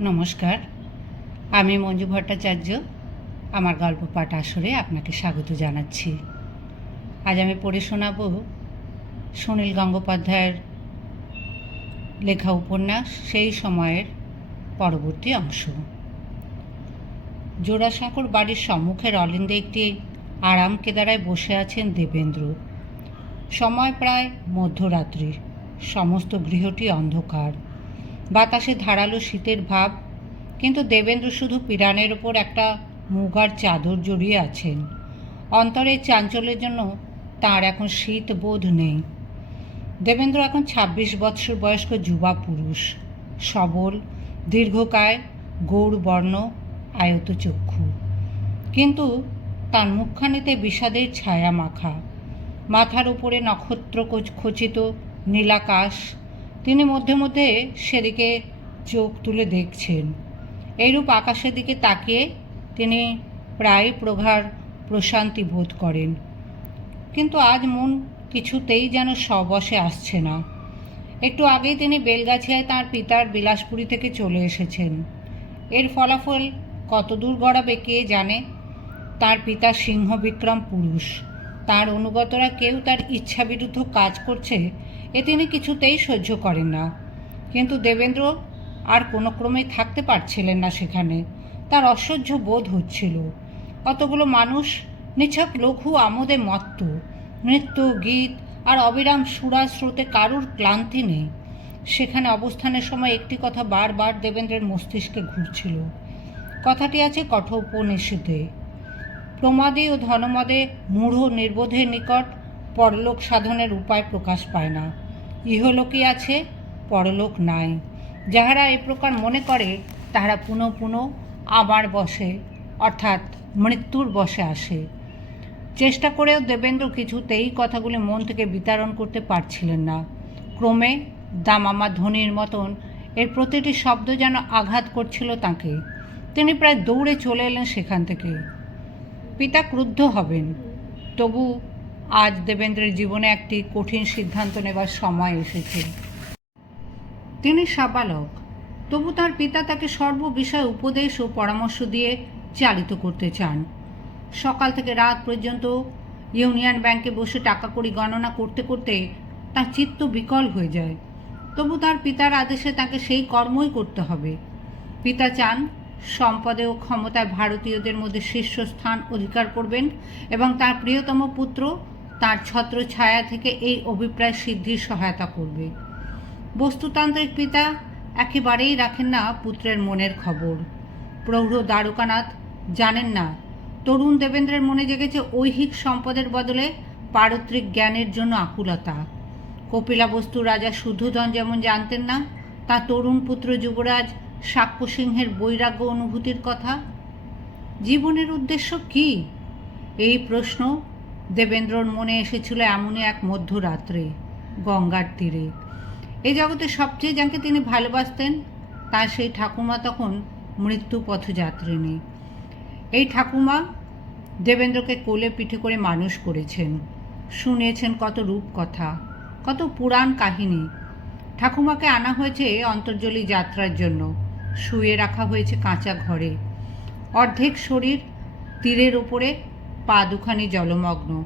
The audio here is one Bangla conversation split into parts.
নমস্কার। আমি মঞ্জু ভট্টাচার্য, আমার গল্প পাঠ আসরে আপনাকে স্বাগত জানাচ্ছি। আজ আমি পড়ে শোনাব সুনীল গঙ্গোপাধ্যায়ের লেখা উপন্যাস, সেই সময়ের পরবর্তী অংশ। জোড়াসাঁকোর বাড়ির সম্মুখের অলিন্দে একটি আরাম কেদারায় বসে আছেন দেবেন্দ্র। সময় প্রায় মধ্যরাত্রি সমস্ত গৃহটি অন্ধকার। বাতাসে ধারালো শীতের ভাব, কিন্তু দেবেন্দ্র শুধু পিরানের ওপর একটা মুগার চাদর জড়িয়ে আছেন। অন্তরের চাঞ্চল্যের জন্য তার এখন শীত বোধ নেই। দেবেন্দ্র এখন ছাব্বিশ বৎসর বয়স্ক যুবা পুরুষ, সবল, দীর্ঘকায় গৌর বর্ণ, আয়ত চক্ষু। কিন্তু তার মুখখানিতে বিষাদের ছায়া মাখা, মাথার উপরে নক্ষত্র খচিত নীলাকাশ তিনি মধ্যে মধ্যে সেদিকে চোখ তুলে দেখছেন। এইরূপ আকাশের দিকে তাকিয়ে তিনি প্রায় প্রভার প্রশান্তি বোধ করেন। কিন্তু আজ মন কিছুতেই যেন সবসে আসছে না। একটু আগেই তিনি বেলগাছিয়ায় তার পিতার বিলাসপুরী থেকে চলে এসেছেন। এর ফলাফল কতদূর গড়াবে কে জানে? তার পিতা সিংহ বিক্রম পুরুষ। তার অনুগতরা কেউ তার ইচ্ছা বিরুদ্ধ কাজ করছে এ তিনি কিছুতেই সহ্য করেন না। কিন্তু দেবেন্দ্র আর কোনো ক্রমে থাকতে পারছিলেন না সেখানে। তার অসহ্য বোধ হচ্ছিল। অতগুলো মানুষ, নিছক লঘু আমোদে মত্ত, নৃত্য, গীত আর অবিরাম সুরা স্রোতে কারুর ক্লান্তি নেই। সেখানে অবস্থানের সময় একটি কথা বারবার দেবেন্দ্রের মস্তিষ্কে ঘুরছিল। কথাটি আছে কঠোপনিষদে প্রমাদে ও ধনমদে মূঢ় নির্বোধের নিকট পরলোক সাধনের উপায় প্রকাশ পায় না। ইহলোকই আছে, পরলোক নাই। যাহারা এ প্রকার মনে করে, তাহারা পুনঃ পুনঃ আবার বসে, অর্থাৎ মৃত্যুর বসে আসে। চেষ্টা করেও দেবেন্দ্র কিছুতেই কথাগুলি মন থেকে বিতরণ করতে পারছিলেন না। ক্রমে দামামা ধ্বনির মতন এর প্রতিটি শব্দ যেন আঘাত করছিল তাকে। তিনি প্রায় দৌড়ে চলে এলেন সেখান থেকে। পিতা ক্রুদ্ধ হবেন। তবু আজ দেবেন্দ্রের জীবনে একটি কঠিন সিদ্ধান্ত নেবার সময় এসেছে। তিনি সাবালক, তবু তার পিতা তাকে সর্ববিষয়ে উপদেশ ও পরামর্শ দিয়ে চালিত করতে চান। সকাল থেকে রাত পর্যন্ত ইউনিয়ন ব্যাংকে বসে টাকা কড়ি গণনা করতে করতে তার চিত্ত বিকল হয়ে যায়। তবু তার পিতার আদেশে তাকে সেই কর্মই করতে হবে। পিতা চান সম্পদে ও ক্ষমতায় ভারতীয়দের মধ্যে শীর্ষস্থান অধিকার করবেন এবং তার প্রিয়তম পুত্র তার ছত্র ছায়া থেকে এই অভিপ্রায় সিদ্ধির সহায়তা করবে। বস্তুতান্ত্রিক পিতা একেবারেই রাখেন না পুত্রের মনের খবর। প্রৌঢ় দ্বারকানাথ জানেন না, তরুণ দেবেন্দ্রের মনে জেগেছে ঐহিক সম্পদের বদলে পারত্রিক জ্ঞানের জন্য আকুলতা। কপিলা বস্তু রাজা শুদ্ধধন যেমন জানতেন না, তা তরুণ পুত্র যুবরাজ সাক্ষ্য সিংহের বৈরাগ্য অনুভূতির কথা। জীবনের উদ্দেশ্য কি? এই প্রশ্ন দেবেন্দ্রর মনে এসেছিল এমনই এক মধ্যরাত্রে গঙ্গার তীরে। এই জগতে সবচেয়ে যাকে তিনি ভালোবাসতেন, তার সেই ঠাকুমা তখন মৃত্যু পথযাত্রিনী এই ঠাকুমা দেবেন্দ্রকে কোলে পিঠে করে মানুষ করেছেন। শুনিয়েছেন কত রূপকথা, কত পুরাণ কাহিনী। ঠাকুমাকে আনা হয়েছে অন্তর্জলি যাত্রার জন্য। শুয়ে রাখা হয়েছে কাঁচা ঘরে। অর্ধেক শরীর তীরের ওপরে পা দুখানি জলমগ্ন।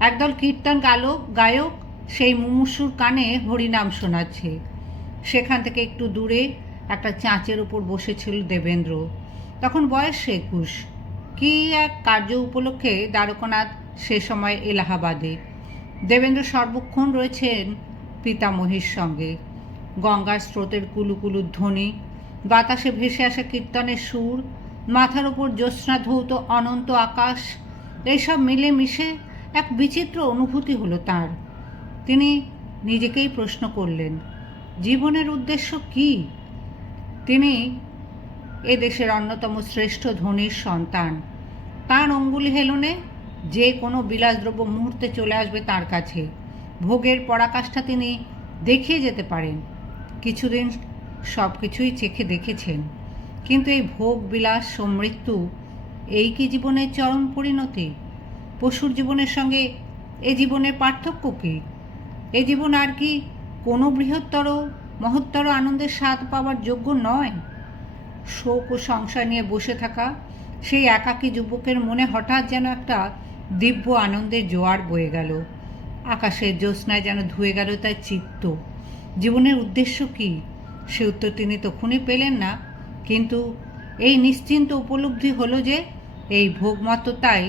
একদল কীর্তন গালক, গায়ক সেই মুমূর্ষুর কানে হরিনাম শোনাচ্ছে। সেখান থেকে একটু দূরে একটা চাঁচের উপর বসেছিল দেবেন্দ্র। তখন বয়স একুশ। কি এক কার্য উপলক্ষে দ্বারকানাথ সে সময় এলাহাবাদে। দেবেন্দ্র সর্বক্ষণ রয়েছেন পিতামহীর সঙ্গে। গঙ্গার স্রোতের কুলুকুলু ধ্বনি, বাতাসে ভেসে আসা কীর্তনের সুর, মাথার উপর জ্যোৎস্না ধৌত অনন্ত আকাশ এইসব মিলে মিশে এক বিচিত্র অনুভূতি হলো তার। তিনি নিজেকেই প্রশ্ন করলেন, জীবনের উদ্দেশ্য কি? তিনি, এ দেশের অন্যতম শ্রেষ্ঠ ধনীর সন্তান। তার অঙ্গুলি হেলনে যে কোনো বিলাসদ্রব্য মুহূর্তে চলে আসবে তার কাছে। ভোগের পরাকাষ্ঠা তিনি দেখিয়ে যেতে পারেন। কিছুদিন সব কিছুই চেখে দেখেছেন। কিন্তু এই ভোগ, বিলাস সমৃত্যু এই কি জীবনের চরম পরিণতি? পশুর জীবনের সঙ্গে এ জীবনের পার্থক্য কী? এ জীবন আর কি কোনো বৃহত্তর, মহত্তর আনন্দের স্বাদ পাওয়ার যোগ্য নয়? শোক ও সংসার নিয়ে বসে থাকা সেই একাকী যুবকের মনে হঠাৎ যেন একটা দিব্য আনন্দের জোয়ার বয়ে গেল। আকাশের জ্যোৎস্নায় যেন ধুয়ে গেল তার চিত্ত। জীবনের উদ্দেশ্য কি? সে উত্তর তিনি তখনই পেলেন না, কিন্তু এই নিশ্চিন্ত উপলব্ধি হলো যে এই ভোগমত্ততাই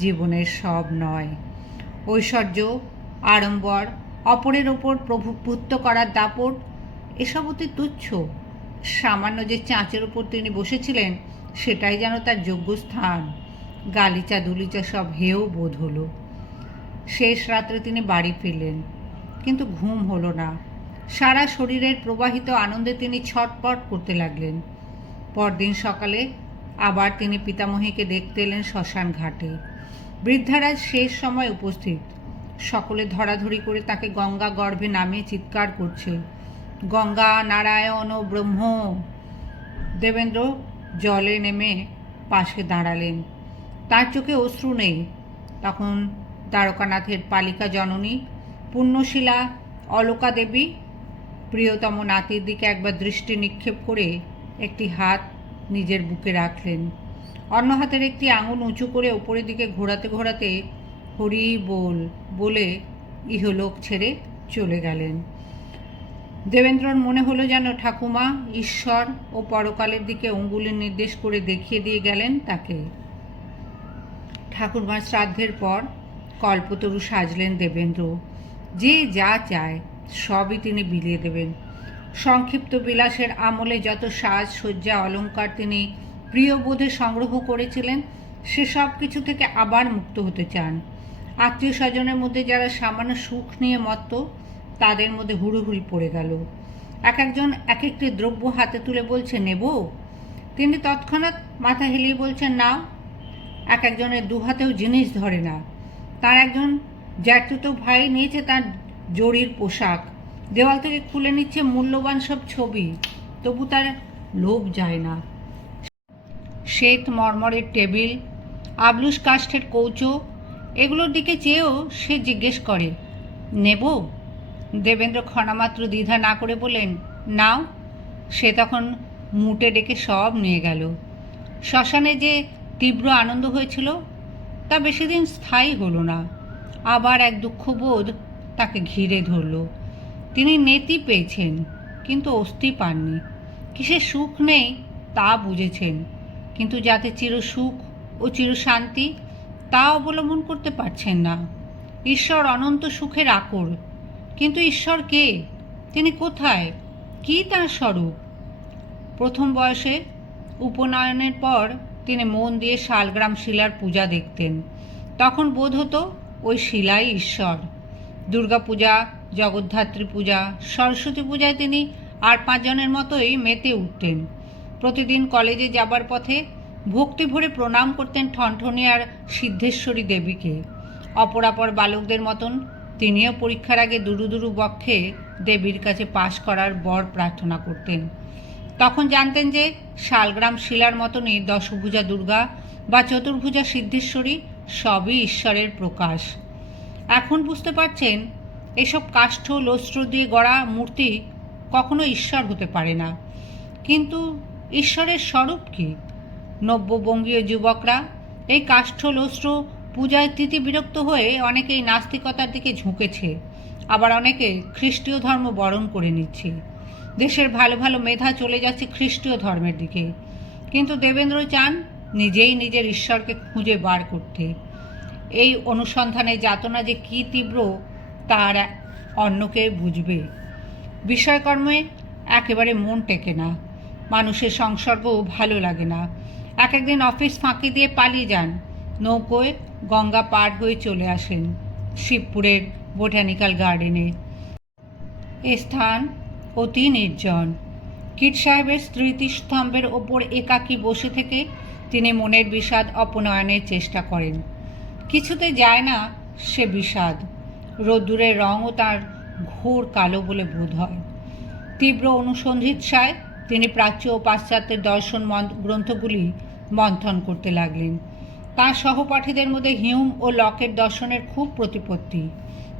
জীবনের সব নয়। ঐশ্বর্য, আড়ম্বর, অপরের ওপর প্রভুত্ব করার দাপট, এসব অতি তুচ্ছ। সামান্য যে চাঁচের ওপর তিনি বসেছিলেন, সেটাই যেন তার যোগ্য স্থান গালিচা দুলিচা সব হেয়েও বোধ হলো। শেষ রাত্রে তিনি বাড়ি ফিরলেন, কিন্তু ঘুম হলো না। সারা শরীরের প্রবাহিত আনন্দে তিনি ছটপট করতে লাগলেন। পরদিন সকালে আবার তিনি পিতামহীকে দেখতে এলেন শ্মশান ঘাটে। বৃদ্ধারাজ শেষ সময় উপস্থিত। সকলে ধরাধরি করে তাকে গঙ্গা গর্ভে নামিয়ে চিৎকার করছে। গঙ্গা, নারায়ণ ও ব্রহ্ম। দেবেন্দ্র জলে নেমে পাশে দাঁড়ালেন। তার চোখে অশ্রু নেই। তখন দ্বারকানাথের পালিকা জননী, পুণ্যশিলা অলকা দেবী প্রিয়তম নাতির দিকে একবার দৃষ্টি নিক্ষেপ করে একটি হাত নিজের বুকে রাখলেন। অন্য হাতের একটি আঙুল উঁচু করে ওপরের দিকে ঘোরাতে ঘোরাতে হরি বল বলে ইহলোক ছেড়ে চলে গেলেন। দেবেন্দ্রর মনে হলো যেন ঠাকুমা ঈশ্বর ও পরকালের দিকে অঙ্গুলি নির্দেশ করে দেখিয়ে দিয়ে গেলেন তাকে। ঠাকুরমার শ্রাদ্ধের পর কল্পতরু সাজলেন দেবেন্দ্র। যে যা চায় সবই তিনি বিলিয়ে দেবেন। সংক্ষিপ্ত বিলাসের আমলে যত সাজ, সজ্জা, অলংকার তিনি প্রিয় বোধে সংগ্রহ করেছিলেন, সে সব কিছু থেকে আবার মুক্ত হতে চান। আত্মীয় স্বজনের মধ্যে যারা সামান্য সুখ নিয়ে মত্ত, তাদের মধ্যে হুড়োহুড়ি পড়ে গেল। এক একজন এক একটি দ্রব্য হাতে তুলে বলছে, নেব? তিনি তৎক্ষণাৎ মাথা হেলিয়ে বলছেন, না। এক একজনের দু হাতেও জিনিস ধরে না। তার একজন জ্যাঠতুতো ভাই নিয়েছে তার জরির পোশাক। দেওয়াল থেকে খুলে নিচ্ছে মূল্যবান সব ছবি। তবু তার লোভ যায় না। শ্বেত মর্মরের টেবিল আবলুস কাষ্ঠের কৌচো, এগুলোর দিকে চেয়েও সে জিজ্ঞেস করে, নেব? দেবেন্দ্র ক্ষণামাত্র দ্বিধা না করে বলেন নাও। সে তখন মুটে ডেকে সব নিয়ে গেল। শ্মশানে যে তীব্র আনন্দ হয়েছিল, তা বেশি দিন স্থায়ী হলো না। আবার এক দুঃখবোধ তাকে ঘিরে ধরল। তিনি নেতি পেয়েছেন, কিন্তু অস্থি পাননি। কিসে সুখ নেই তা বুঝেছেন, কিন্তু যাতে চির সুখ ও চির শান্তি তা অবলম্বন করতে পারছেন না। ঈশ্বর অনন্ত সুখের আকর, কিন্তু ঈশ্বর কে? তিনি কোথায়? কি তার স্বরূপ? প্রথম বয়সে উপনয়নের পর তিনি মন দিয়ে শালগ্রাম শিলার পূজা দেখতেন। তখন বোধ হতো ওই শিলাই ঈশ্বর। দুর্গাপূজা জগদ্ধাত্রী পূজা, সরস্বতী পূজায় তিনি আর পাঁচজনের মতোই মেতে উঠতেন। প্রতিদিন কলেজে যাবার পথে ভক্তি ভরে প্রণাম করতেন ঠনঠনি আর সিদ্ধেশ্বরী দেবীকে। অপরাপর বালকদের মতন তিনিও পরীক্ষার আগে দুরু দুরু বক্ষে দেবীর কাছে পাশ করার বর প্রার্থনা করতেন। তখন জানতেন যে শালগ্রাম শিলার মতনই দশভুজা দুর্গা বা চতুর্ভুজা সিদ্ধেশ্বরী সবই ঈশ্বরের প্রকাশ। এখন বুঝতে পারছেন এসব কাষ্ঠ, লস্ত্র দিয়ে গড়া মূর্তি কখনো ঈশ্বর হতে পারে না। কিন্তু ঈশ্বরের স্বরূপ কি? নব্যবঙ্গীয় যুবকরা এই কাষ্ঠ, লস্ত্র পূজায় তিথি বিরক্ত হয়ে অনেকেই নাস্তিকতার দিকে ঝুঁকেছে। আবার অনেকে খ্রিস্টীয় ধর্ম বরণ করে নিচ্ছে। দেশের ভালো ভালো মেধা চলে যাচ্ছে খ্রিস্টীয় ধর্মের দিকে। কিন্তু দেবেন্দ্র চান নিজেই নিজের ঈশ্বরকে খুঁজে বার করতে। এই অনুসন্ধানে যাতনা যে কী তীব্র তার অন্যকে বুঝবে। বিষয়কর্মে একেবারে মন টেকে না। মানুষের সংসর্গও ভালো লাগে না। এক একদিন অফিস ফাঁকি দিয়ে পালিয়ে যান। নৌকোয় গঙ্গা পার হয়ে চলে আসেন শিবপুরের বোটানিক্যাল গার্ডেনে। এ স্থান অতি নির্জন। কিট সাহেবের স্মৃতিস্তম্ভের ওপর একাকী বসে থেকে তিনি মনের বিষাদ অপনয়নের চেষ্টা করেন। কিছুতে যায় না সে বিষাদ। রোদ্দুরের রঙও তার ঘোর কালো বলে বোধ হয়। তীব্র অনুসন্ধিৎসায় তিনি প্রাচ্য ও পাশ্চাত্যের দর্শন গ্রন্থগুলি মন্থন করতে লাগলেন। তাঁর সহপাঠীদের মধ্যে হিউম ও লকের দর্শনের খুব প্রতিপত্তি।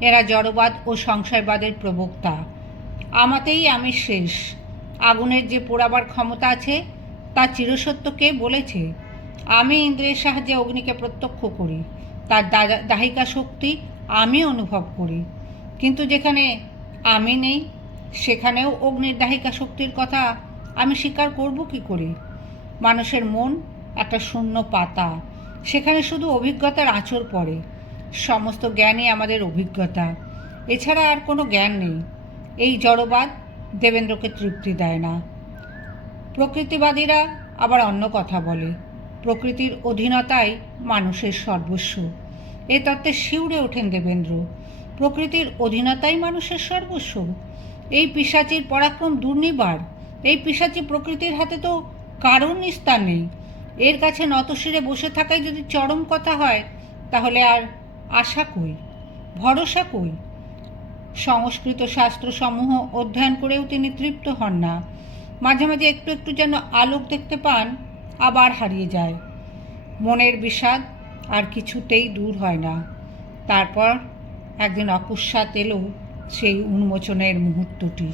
এরা জড়বাদ ও সংশয়বাদের প্রবক্তা। আমাতেই আমি শেষ। আগুনের যে পোড়াবার ক্ষমতা আছে, তা চিরসত্য কে বলেছে। আমি ইন্দ্রের সাহায্যে অগ্নিকে প্রত্যক্ষ করি। তার দাহিকা শক্তি আমি অনুভব করি। কিন্তু যেখানে আমি নেই, সেখানেও অগ্নির দাহিকা শক্তির কথা আমি স্বীকার করব কি করে? মানুষের মন একটা শূন্য পাতা। সেখানে শুধু অভিজ্ঞতার আঁচড় পড়ে। সমস্ত জ্ঞানই আমাদের অভিজ্ঞতা। এছাড়া আর কোনো জ্ঞান নেই। এই জড়বাদ দেবেন্দ্রকে তৃপ্তি দেয় না। প্রকৃতিবাদীরা আবার অন্য কথা বলে। প্রকৃতির অধীনতাই মানুষের সর্বস্ব। এ তত্ত্বে শিউরে ওঠেন দেবেন্দ্র। প্রকৃতির অধীনতাই মানুষের সর্বস্ব। এই পিসাচির পরাক্রম দুর্নিবার। এই পিসাচি প্রকৃতির হাতে তো কারণ নিস্তার নেই। এর কাছে নতশিরে বসে থাকাই যদি চরম কথা হয়, তাহলে আর আশা কই? ভরসা কই? সংস্কৃত শাস্ত্রসমূহ অধ্যয়ন করেও তিনি তৃপ্ত হন না। মাঝে মাঝে একটু একটু যেন আলোক দেখতে পান, আবার হারিয়ে যায়। মনের বিষাদ আর কিছুতেই দূর হয় না। তারপর একদিন অকস্মাৎ এলো সেই উন্মোচনের মুহূর্তটি।